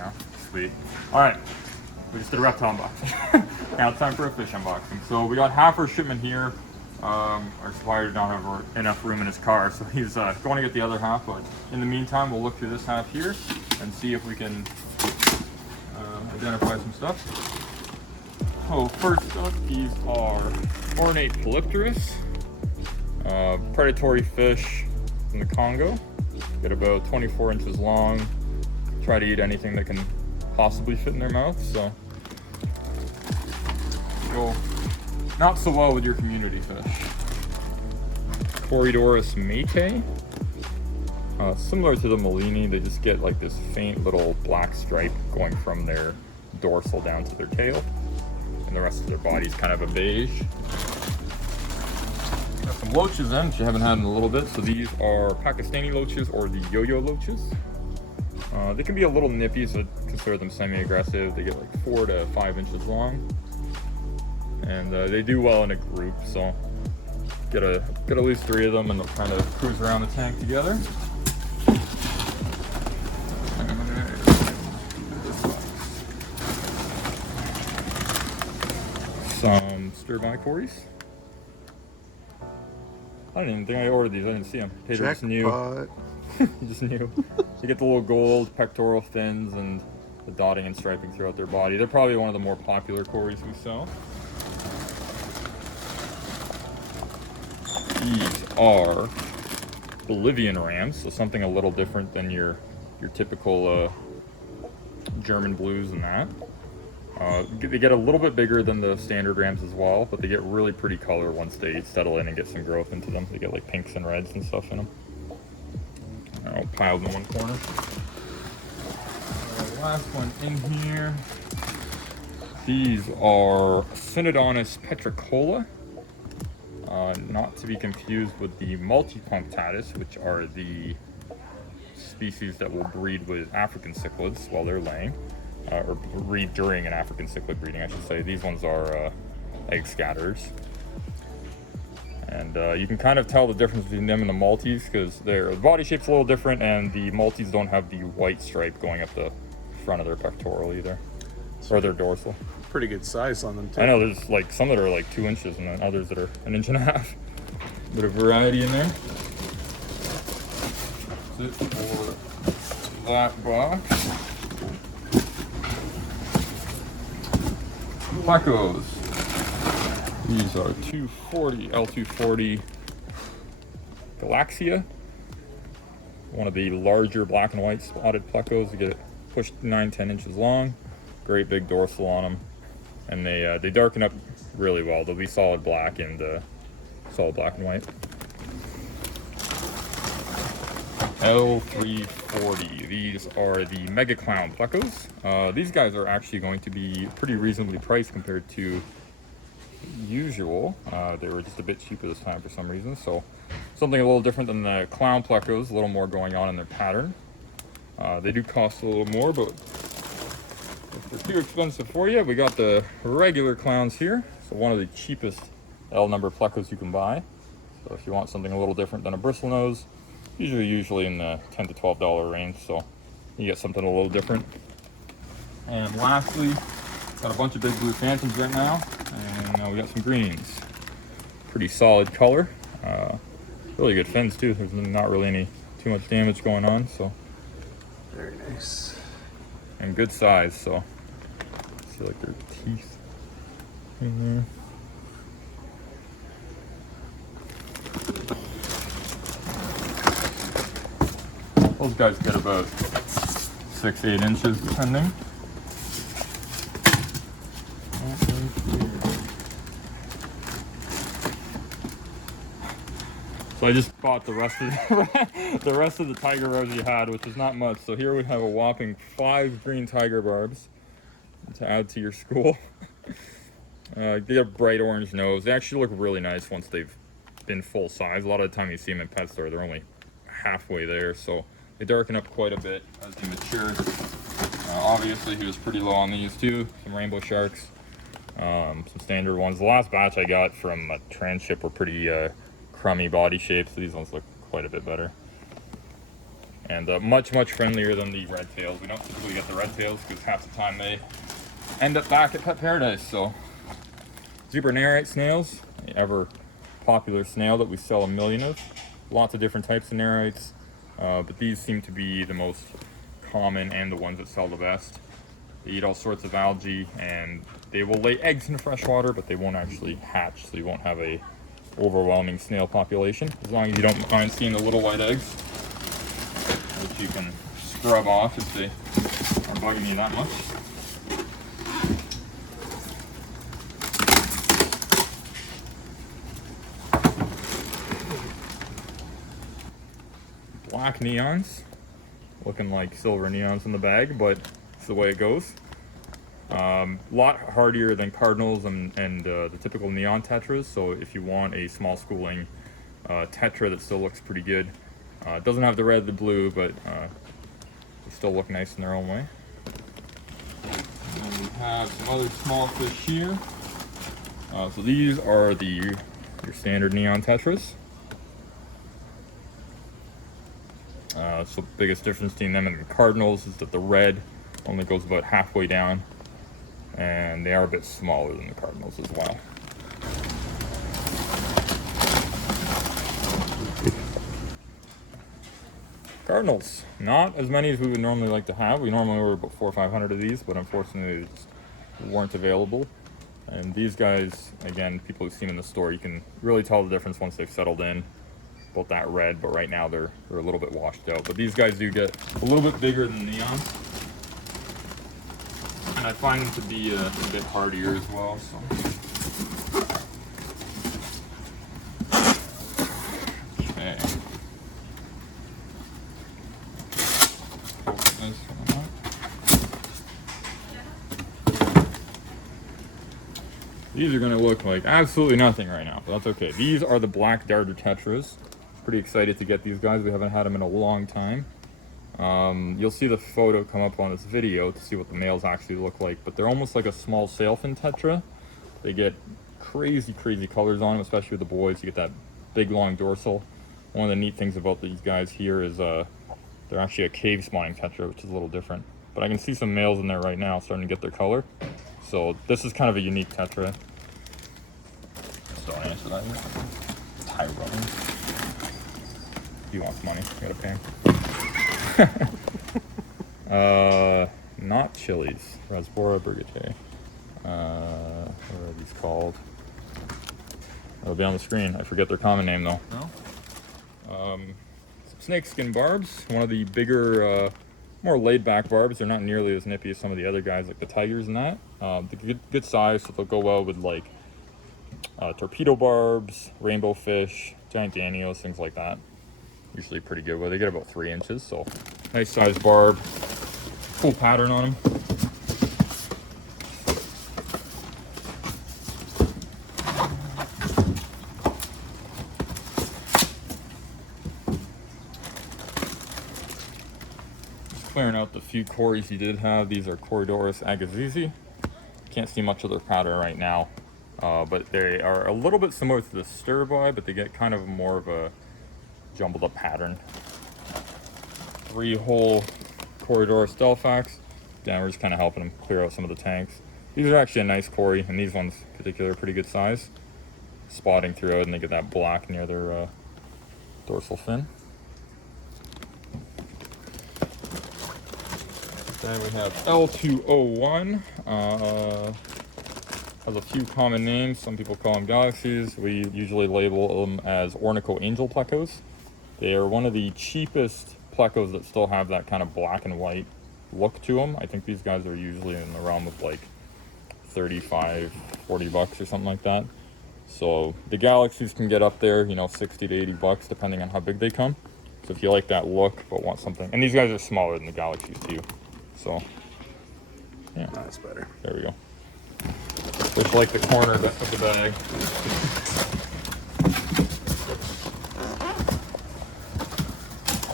now. Sweet. All right, we just did a reptile unboxing. Now it's time for a fish unboxing. So we got half our shipment here. Our supplier did not have enough room in his car, so he's going to get the other half. But in the meantime, we'll look through this half here and see if we can identify some stuff. So first up, these are Ornate Bichir, predatory fish in the Congo. Get about 24 inches long. Try to eat anything that can possibly fit in their mouth, so go not so well with your community fish. Corydoras mate. Similar to the Malini, they just get like this faint little black stripe going from their dorsal down to their tail, and the rest of their body is kind of a beige. Got some loaches in, which you haven't had in a little bit. So these are Pakistani loaches, or the Yoyo Loaches. They can be a little nippy, so consider them semi-aggressive. They get like 4 to 5 inches long, and they do well in a group. So get at least 3 of them, and they'll kind of cruise around the tank together. Some Celebes Corys. I didn't even think I ordered these. I didn't see them. Tater just knew. You just knew. You get the little gold pectoral fins and the dotting and striping throughout their body. They're probably one of the more popular Corys we sell. These are Bolivian Rams, so something a little different than your typical German blues and that. They get a little bit bigger than the standard Rams as well, but they get really pretty color once they settle in and get some growth into them. They get like pinks and reds and stuff in them. All piled in one corner. Last one in here. These are Synodontis petricala. Not to be confused with the multipunctatus, which are the species that will breed with African cichlids while they're laying. Or breed during an African cichlid breeding, I should say. These ones are egg scatterers. And you can kind of tell the difference between them and the Maltese because their body shape's a little different, and the Maltese don't have the white stripe going up the front of their pectoral either, or their dorsal. Pretty good size on them too. I know there's like some that are like 2 inches and then others that are 1.5 inches. Bit of variety in there. That's it for that box. Plecos. These are L240 Galaxia. One of the larger black and white spotted plecos. They get pushed 9-10 inches long. Great big dorsal on them, and they darken up really well. They'll be solid black and white. L340. These are the Mega Clown Plecos. These guys are actually going to be pretty reasonably priced compared to usual. They were just a bit cheaper this time for some reason, so something a little different than the Clown Plecos. A little more going on in their pattern. They do cost a little more, but if they're too expensive for you, we got the regular clowns here. So one of the cheapest L number Plecos you can buy. So if you want something a little different than a bristlenose, usually in the $10 to $12 range, so you get something a little different. And lastly, got a bunch of big blue phantoms right now, and now we got some greens. Pretty solid color, really good fins too. There's not really too much damage going on, so very nice and good size. So I feel like their teeth in there. Those guys get about 6-8 inches depending. So I just bought the rest of the Tiger Rosy had, which is not much. So here we have a whopping 5 green Tiger Barbs to add to your school. They have bright orange nose. They actually look really nice once they've been full size. A lot of the time you see them in pet store, they're only halfway there. So they darken up quite a bit as they mature. Obviously, he was pretty low on these too. Some rainbow sharks, some standard ones. The last batch I got from a transship were pretty crummy body shapes. So these ones look quite a bit better. and much friendlier than the red tails. We don't typically get the red tails because half the time they end up back at Pet Paradise. So zebra narite snails, the ever popular snail that we sell a million of. Lots of different types of narites, but these seem to be the most common and the ones that sell the best. They eat all sorts of algae, and they will lay eggs in fresh water, but they won't actually hatch, so you won't have a overwhelming snail population, as long as you don't mind seeing the little white eggs, which you can scrub off if they are bugging you that much. Black neons, looking like silver neons in the bag, but it's the way it goes. Lot hardier than cardinals and the typical neon tetras, so if you want a small schooling tetra that still looks pretty good, it doesn't have the red, the blue, but they still look nice in their own way. And we have some other small fish here. So these are your standard neon tetras. So the biggest difference between them and the cardinals is that the red only goes about halfway down, and they are a bit smaller than the cardinals as well. Cardinals, not as many as we would normally like to have. We normally order about 400 or 500 of these, but unfortunately they just weren't available. And these guys, again, people who see them in the store, you can really tell the difference once they've settled in. About that red, but right now they're a little bit washed out. But these guys do get a little bit bigger than neon, and I find them to be a bit hardier as well. So. Okay. These are going to look like absolutely nothing right now, but that's okay. These are the black darter tetras. Pretty excited to get these guys. We haven't had them in a long time. You'll see the photo come up on this video to see what the males actually look like, but they're almost like a small sailfin tetra. They get crazy colors on them, especially with the boys. You get that big long dorsal. One of the neat things about these guys here is they're actually a cave spawning tetra, which is a little different. But I can see some males in there right now starting to get their color. So this is kind of a unique tetra. So I answer that. Tyrone. He wants money. You gotta pay him. Not chilies. Rasbora brigade. What are these called? It'll be on the screen. I forget their common name though. No? Snakeskin barbs. One of the bigger, more laid back barbs. They're not nearly as nippy as some of the other guys like the tigers and that. They're good size, so they'll go well with like torpedo barbs, rainbow fish, giant danios, things like that. Usually pretty good. Well, they get about 3 inches, so nice size barb. Cool pattern on them. Just clearing out the few Corys you did have. These are Corydoras agassizi. Can't see much of their pattern right now, but they are a little bit similar to the stir-by, but they get kind of more of a jumbled up pattern. 3-hole Corydoras Delphax. Again, we're just kind of helping them clear out some of the tanks. These are actually a nice Cory, and these ones in particular are pretty good size. Spotting throughout, and they get that black near their dorsal fin. Then we have L200. Has a few common names. Some people call them Galaxias. We usually label them as Ornate Angel Plecos. They are one of the cheapest Plecos that still have that kind of black and white look to them. I think these guys are usually in the realm of like 35, 40 bucks or something like that. So the Galaxies can get up there, you know, 60 to 80 bucks depending on how big they come. So if you like that look but want something, and these guys are smaller than the Galaxies too. So yeah, that's better. There we go. Just like the corner of the bag.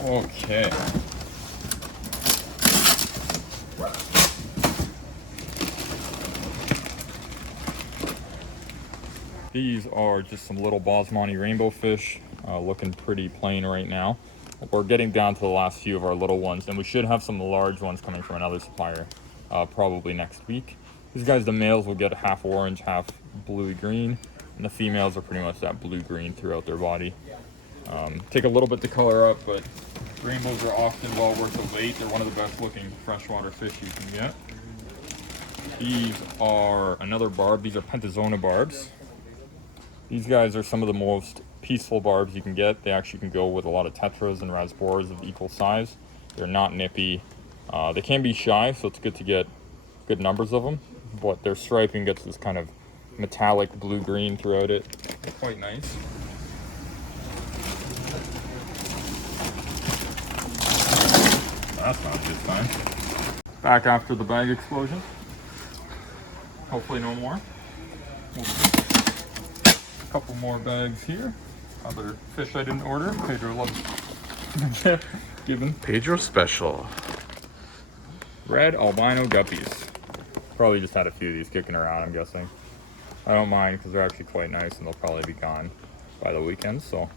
Okay. These are just some little Bosmani rainbow fish, looking pretty plain right now. we're getting down to the last few of our little ones, and we should have some large ones coming from another supplier probably next week. These guys, the males will get half orange, half bluey green, and the females are pretty much that blue-green throughout their body. Take a little bit to color up, but rainbows are often well worth the wait. They're one of the best looking freshwater fish you can get. These are another barb. These are Pentazona Barbs. These guys are some of the most peaceful barbs you can get. They actually can go with a lot of Tetras and Rasboras of equal size. They're not nippy. They can be shy, so it's good to get good numbers of them, but their striping gets this kind of metallic blue-green throughout it. They're quite nice. That's not a good sign. Back after the bag explosion. Hopefully no more. A couple more bags here. Other fish I didn't order. Pedro loves given. Pedro special. Red albino guppies. Probably just had a few of these kicking around, I'm guessing. I don't mind because they're actually quite nice and they'll probably be gone by the weekend, so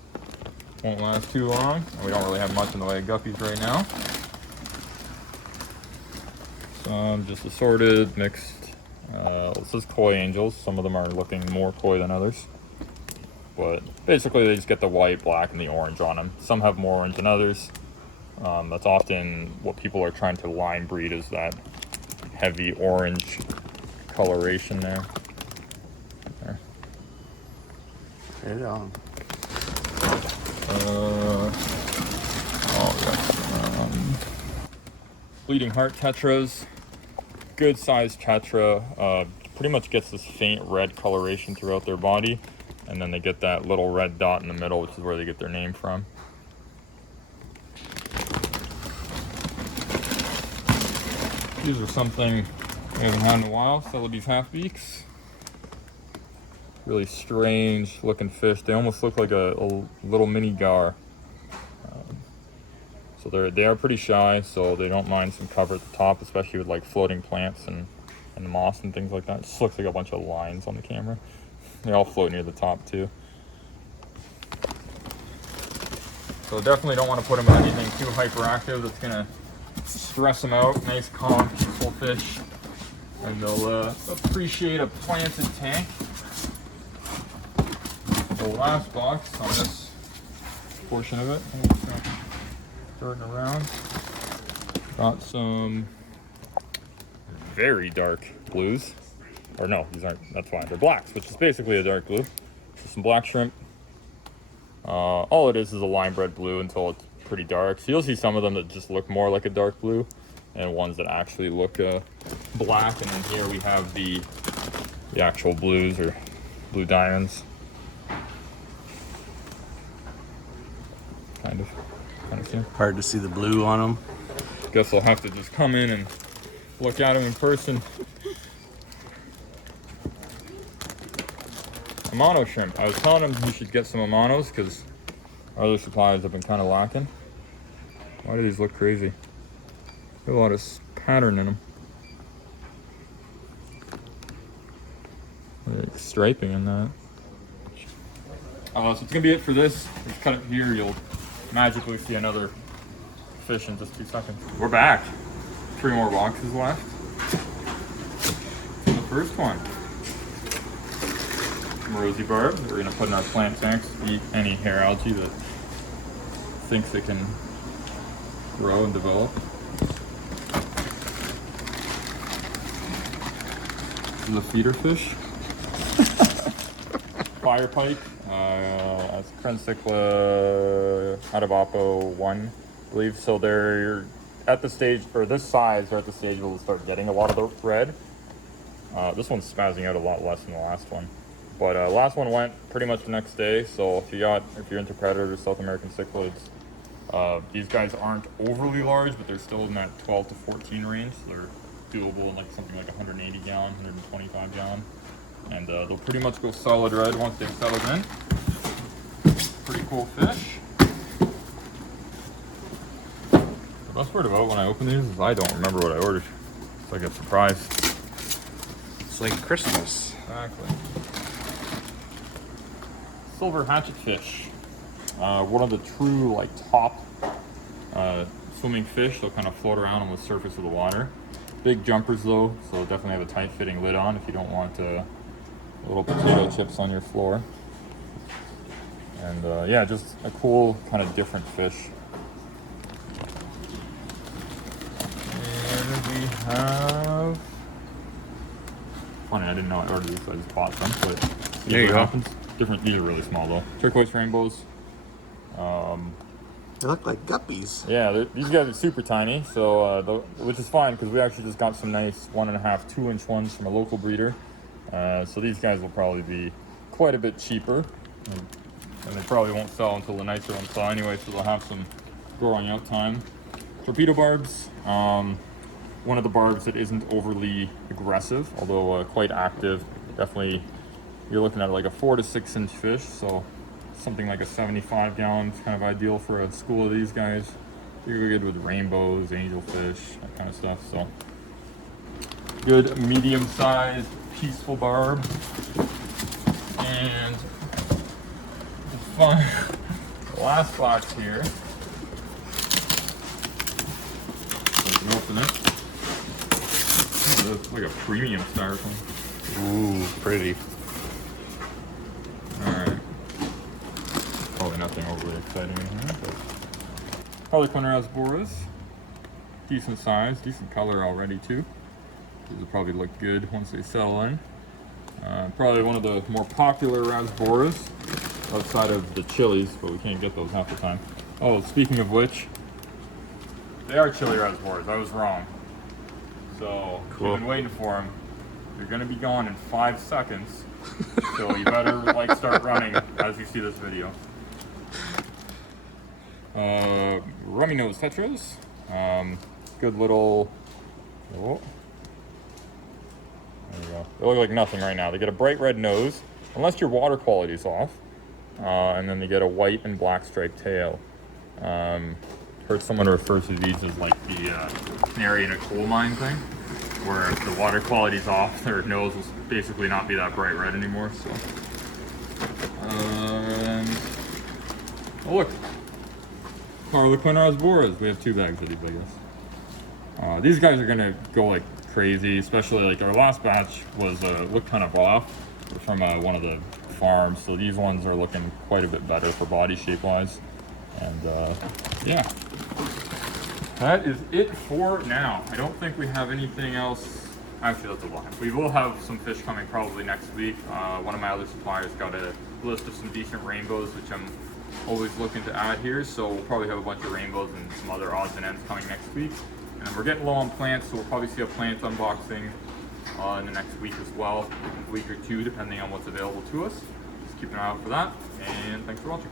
won't last too long. And we don't really have much in the way of guppies right now. Some just assorted, mixed. This is koi angels. Some of them are looking more koi than others. But basically they just get the white, black, and the orange on them. Some have more orange than others. That's often what people are trying to line breed, is that heavy orange coloration there. Right on. Bleeding Heart Tetras. Good sized Tetra. Pretty much gets this faint red coloration throughout their body. And then they get that little red dot in the middle, which is where they get their name from. These are something we haven't had in a while. Celebes Halfbeaks. Really strange looking fish. They almost look like a little mini gar. So they are pretty shy, so they don't mind some cover at the top, especially with like floating plants and moss and things like that. It just looks like a bunch of lines on the camera. They all float near the top too. So definitely don't want to put them in anything too hyperactive that's gonna stress them out. Nice, calm, peaceful fish, and they'll appreciate a planted tank. The last box on this portion of it. Turning around. Got some very dark blues. Or no, these aren't, that's fine. They're blacks, which is basically a dark blue. So some black shrimp. All it is a lime red blue until it's pretty dark. So you'll see some of them that just look more like a dark blue, and ones that actually look black. And then here we have the actual blues, or blue diamonds. Kind of see. Hard to see the blue on them. Guess I'll have to just come in and look at them in person. Amano shrimp. I was telling him he should get some Amanos because our other suppliers have been kind of lacking. Why do these look crazy? Got a lot of pattern in them. Like striping in that. So it's gonna be it for this. Just cut it here. You'll magically see another fish in just 2 seconds. We're back. 3 more boxes left. The first one. Rosy Barb. We're gonna put in our plant tanks to eat any hair algae that thinks it can grow and develop. This is a feeder fish. Fire Pike. That's Cichlid out of Oppo 1, I believe. So they're at the stage, for this size, they're at the stage where we'll start getting a lot of the red. This one's spazzing out a lot less than the last one. But last one went pretty much the next day, so if you're into predators, South American cichlids, these guys aren't overly large, but they're still in that 12 to 14 range. So they're doable in like something like 180 gallon, 125 gallon. And they'll pretty much go solid red once they've settled in. Pretty cool fish. The best part about when I open these is I don't remember what I ordered. It's like a surprise. It's like Christmas. Exactly. Silver hatchet fish. One of the true like top swimming fish. They'll kind of float around on the surface of the water. Big jumpers though, so definitely have a tight fitting lid on if you don't want little potato chips on your floor. And yeah, just a cool kind of different fish. And we have, funny, I didn't know I ordered these, so I just bought them, but there you go. Happens. Different, these are really small though. Turquoise rainbows. They look like guppies. Yeah, these guys are super tiny, so which is fine because we actually just got some nice 1.5, 2-inch ones from a local breeder. So these guys will probably be quite a bit cheaper, and they probably won't sell until the nicer ones sell anyway, so they'll have some growing out time. Torpedo barbs, one of the barbs that isn't overly aggressive, although quite active. Definitely, you're looking at like a 4 to 6 inch fish, so something like a 75 gallon is kind of ideal for a school of these guys. You're good with rainbows, angelfish, that kind of stuff. So good medium-sized, peaceful barb. And the last box here. So you can open it. It's like a premium styrofoam. Ooh, pretty. Alright. Probably nothing overly exciting in here, but Harlequin Rasboras. Decent size, decent color already too. These will probably look good once they settle in. Probably one of the more popular Rasboras outside of the chilies, but we can't get those half the time. Oh, speaking of which, they are chili Rasboras. I was wrong. So, cool. You've been waiting for them. They're gonna be gone in 5 seconds. So you better like start running as you see this video. Rummynose Tetras. Good little. Oh. There you go. They look like nothing right now. They get a bright red nose, unless your water quality is off, and then they get a white and black striped tail. Heard someone refer to these as like the canary in a coal mine thing, where if the water quality's off, their nose will basically not be that bright red anymore. So, oh look, Harlequin Rasboras. We have 2 bags of these, I guess. These guys are gonna go like crazy, especially like our last batch was looked kind of off from one of the farms. So these ones are looking quite a bit better for body shape wise. And yeah, that is it for now. I don't think we have anything else. Actually, that's a lie. We will have some fish coming probably next week. One of my other suppliers got a list of some decent rainbows, which I'm always looking to add here. So we'll probably have a bunch of rainbows and some other odds and ends coming next week. And we're getting low on plants, so we'll probably see a plant unboxing in the next week as well, a week or 2, depending on what's available to us. Just keep an eye out for that, and thanks for watching.